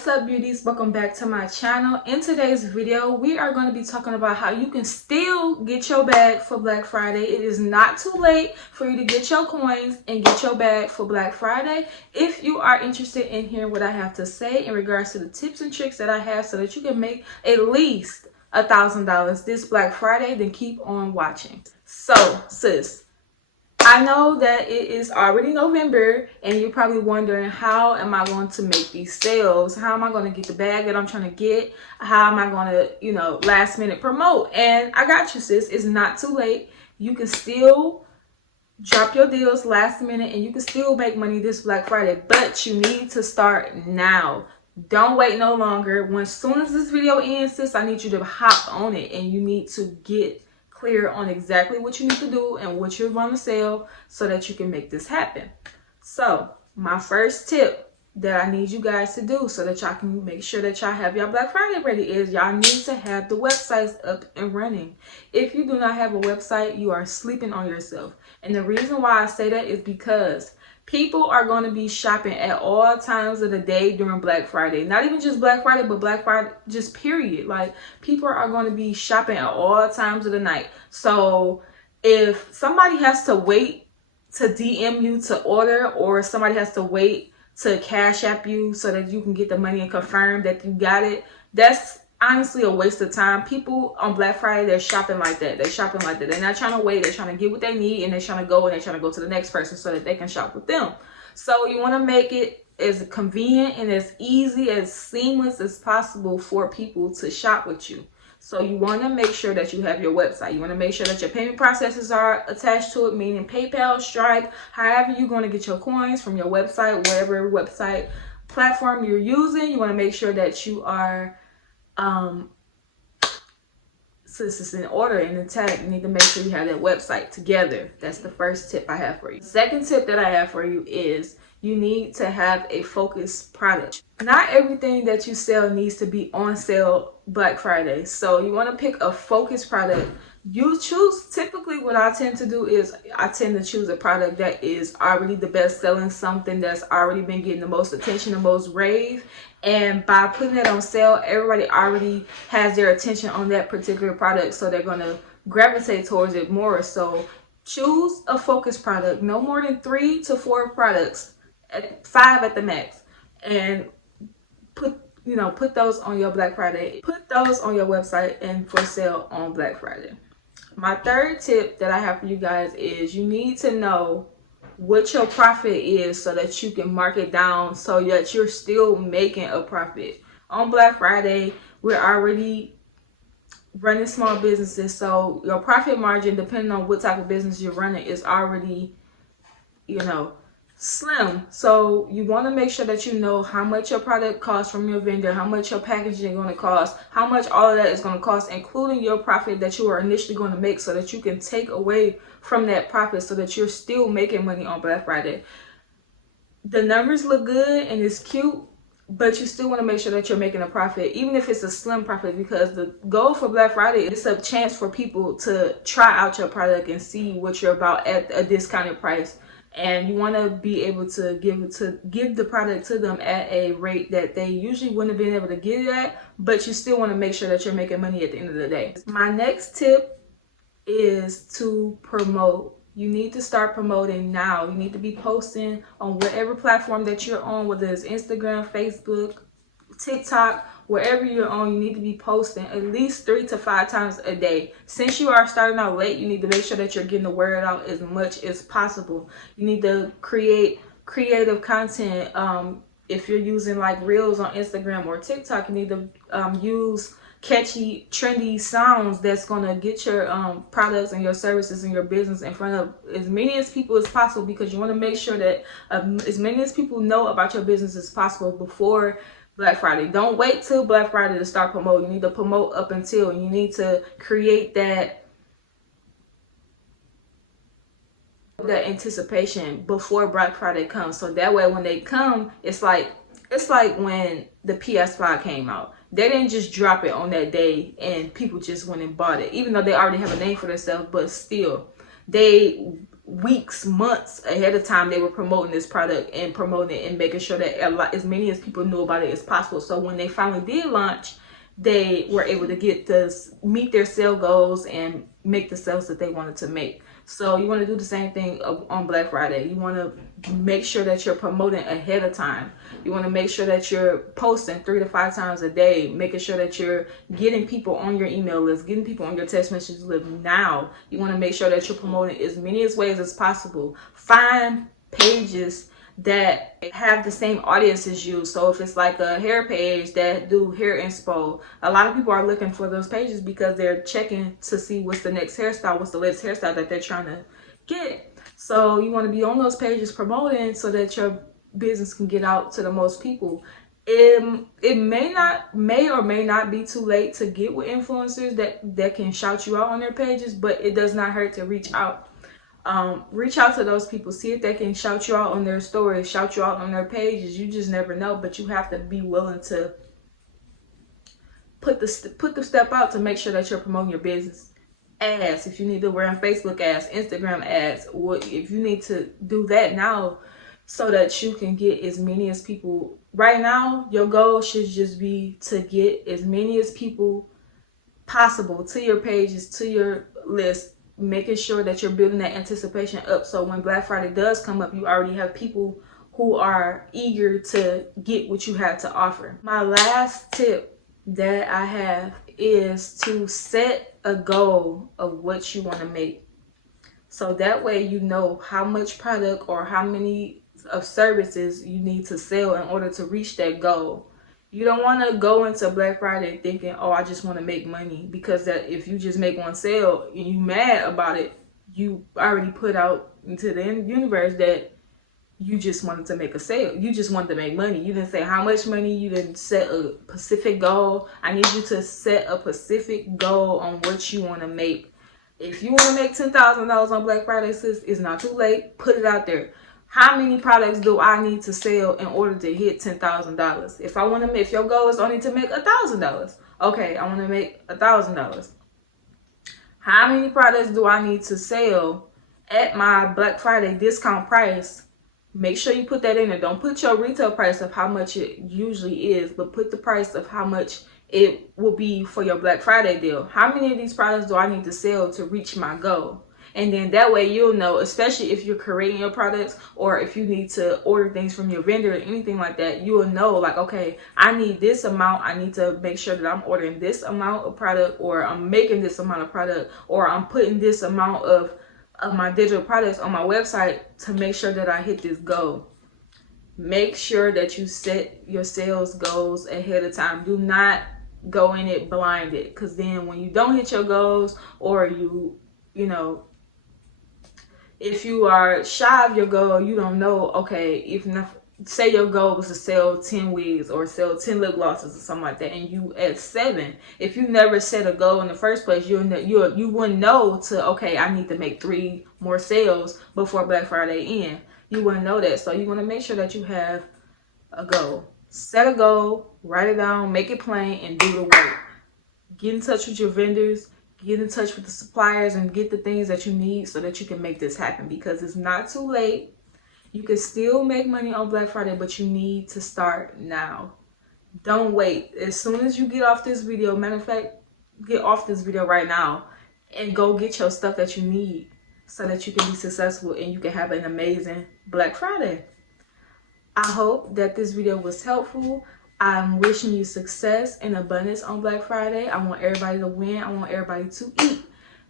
What's up, beauties? Welcome back to my channel. In today's video, we are going to be talking about how you can still get your bag for Black Friday. It is not too late for you to get your coins and get your bag for Black Friday. If you are interested in hearing what I have to say in regards to the tips and tricks that I have so that you can make at least $1,000 this Black Friday, then keep on watching. So, sis, I know that it is already November and you're probably wondering, how am I going to make these sales? How am I going to get the bag that I'm trying to get? How am I going to, last minute promote? And I got you, sis. It's not too late. You can still drop your deals last minute and you can still make money this Black Friday, but you need to start now. Don't wait no longer. As soon as this video ends, sis, I need you to hop on it and you need to get clear on exactly what you need to do and what you're going to sell so that you can make this happen. So my first tip that I need you guys to do so that y'all can make sure that y'all have y'all Black Friday ready is y'all need to have the websites up and running. If you do not have a website, you are sleeping on yourself. And the reason why I say that is because people are going to be shopping at all times of the day during Black Friday. Not even just Black Friday, but Black Friday, just period. Like, people are going to be shopping at all times of the night. So if somebody has to wait to DM you to order, or somebody has to wait to Cash App you so that you can get the money and confirm that you got it, that's honestly a waste of time. People on Black Friday, they're shopping like that. They're shopping like that. They're not trying to wait. They're trying to get what they need, and they're trying to go to the next person so that they can shop with them. So you want to make it as convenient and as easy, as seamless as possible for people to shop with you. So you want to make sure that you have your website. You want to make sure that your payment processes are attached to it, meaning PayPal, Stripe, however you're going to get your coins from your website, whatever website platform you're using. You want to make sure that you are so this is in order and intact. You need to make sure you have that website together. That's the first tip I have for you. Second tip that I have for you is you need to have a focused product. Not everything that you sell needs to be on sale Black Friday. So you want to pick a focused product. You choose, typically what I tend to do is I tend to choose a product that is already the best selling, something that's already been getting the most attention, the most rave. And by putting it on sale, everybody already has their attention on that particular product, so they're going to gravitate towards it more. So choose a focused product, no more than 3 to 4 products, at 5 at the max, and put those on your Black Friday. Put those on your website and for sale on Black Friday. My third tip that I have for you guys is you need to know what your profit is so that you can mark it down so that you're still making a profit. On Black Friday, we're already running small businesses, so your profit margin, depending on what type of business you're running, is already, slim. So you want to make sure that you know how much your product costs from your vendor, how much your packaging is going to cost, how much all of that is going to cost, including your profit that you are initially going to make, so that you can take away from that profit so that you're still making money on Black Friday. The numbers look good and it's cute, but you still want to make sure that you're making a profit, even if it's a slim profit, because the goal for Black Friday is a chance for people to try out your product and see what you're about at a discounted price. And you want to be able to give the product to them at a rate that they usually wouldn't have been able to get it at, but you still want to make sure that you're making money at the end of the day. My next tip is to promote. You need to start promoting now. You need to be posting on whatever platform that you're on, whether it's Instagram, Facebook, TikTok, wherever you're on. You need to be posting at least 3 to 5 times a day. Since you are starting out late, you need to make sure that you're getting the word out as much as possible. You need to create creative content. If you're using like Reels on Instagram or TikTok, you need to use catchy, trendy sounds that's going to get your products and your services and your business in front of as many as people as possible, because you want to make sure that as many as people know about your business as possible before Black Friday. Don't wait till Black Friday to start promoting. You need to promote up until. You need to create that anticipation before Black Friday comes, so that way when they come, it's like when the PS5 came out. They didn't just drop it on that day and people just went and bought it, even though they already have a name for themselves. But still, they weeks, months ahead of time they were promoting this product and promoting it and making sure that as many as people knew about it as possible. So when they finally did launch, they were able to meet their sale goals and make the sales that they wanted to make. So you want to do the same thing on Black Friday. You want to make sure that you're promoting ahead of time. You want to make sure that you're posting 3 to 5 times a day, making sure that you're getting people on your email list, getting people on your text message list now. You want to make sure that you're promoting as many ways as possible. Find pages that have the same audience as you. So if it's like a hair page that do hair inspo, a lot of people are looking for those pages because they're checking to see what's the next hairstyle, what's the latest hairstyle that they're trying to get. So you want to be on those pages promoting so that your business can get out to the most people. It may or may not be too late to get with influencers that can shout you out on their pages, but it does not hurt to reach out. Reach out to those people, see if they can shout you out on their stories, shout you out on their pages. You just never know, but you have to be willing to put the step out to make sure that you're promoting your business. Ads, if you need to run Facebook ads, Instagram ads, or if you need to do that now so that you can get as many as people. Right now, your goal should just be to get as many as people possible to your pages, to your list, making sure that you're building that anticipation up. So when Black Friday does come up, you already have people who are eager to get what you have to offer. My last tip that I have is to set a goal of what you want to make. So that way you know how much product or how many of services you need to sell in order to reach that goal. You don't want to go into Black Friday thinking, oh, I just want to make money, because that if you just make one sale and you mad about it, you already put out into the universe that you just wanted to make a sale. You just wanted to make money. You didn't say how much money. You didn't set a specific goal. I need you to set a specific goal on what you want to make. If you want to make $10,000 on Black Friday, sis, it's not too late. Put it out there. How many products do I need to sell in order to hit $10,000? If your goal is only to make $1,000, okay, I want to make $1,000. How many products do I need to sell at my Black Friday discount price? Make sure you put that in there. Don't put your retail price of how much it usually is, but put the price of how much it will be for your Black Friday deal. How many of these products do I need to sell to reach my goal? And then that way you'll know, especially if you're creating your products or if you need to order things from your vendor or anything like that, you will know like, okay, I need this amount. I need to make sure that I'm ordering this amount of product, or I'm making this amount of product, or I'm putting this amount of my digital products on my website to make sure that I hit this goal. Make sure that you set your sales goals ahead of time. Do not go in it blinded, because then when you don't hit your goals, or you know, if you are shy of your goal, you don't know, okay, say your goal was to sell 10 wigs or sell 10 lip glosses or something like that, and you at 7. If you never set a goal in the first place, you wouldn't know to, okay, I need to make 3 more sales before Black Friday end. You wouldn't know that. So you want to make sure that you have a goal. Set a goal, write it down, make it plain, and do the work. Get in touch with your vendors. Get in touch with the suppliers and get the things that you need so that you can make this happen, because it's not too late. You can still make money on Black Friday, but you need to start now. Don't wait. As soon as you get off this video, matter of fact, get off this video right now and go get your stuff that you need so that you can be successful and you can have an amazing Black Friday. I hope that this video was helpful. I'm wishing you success and abundance on Black Friday. I want everybody to win. I want everybody to eat.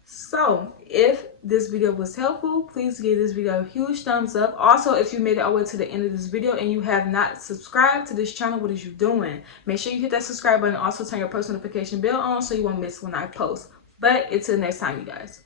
So if this video was helpful, please give this video a huge thumbs up. Also, if you made it all the way to the end of this video and you have not subscribed to this channel, what is you doing? Make sure you hit that subscribe button. Also turn your post notification bell on so you won't miss when I post. But until next time, you guys.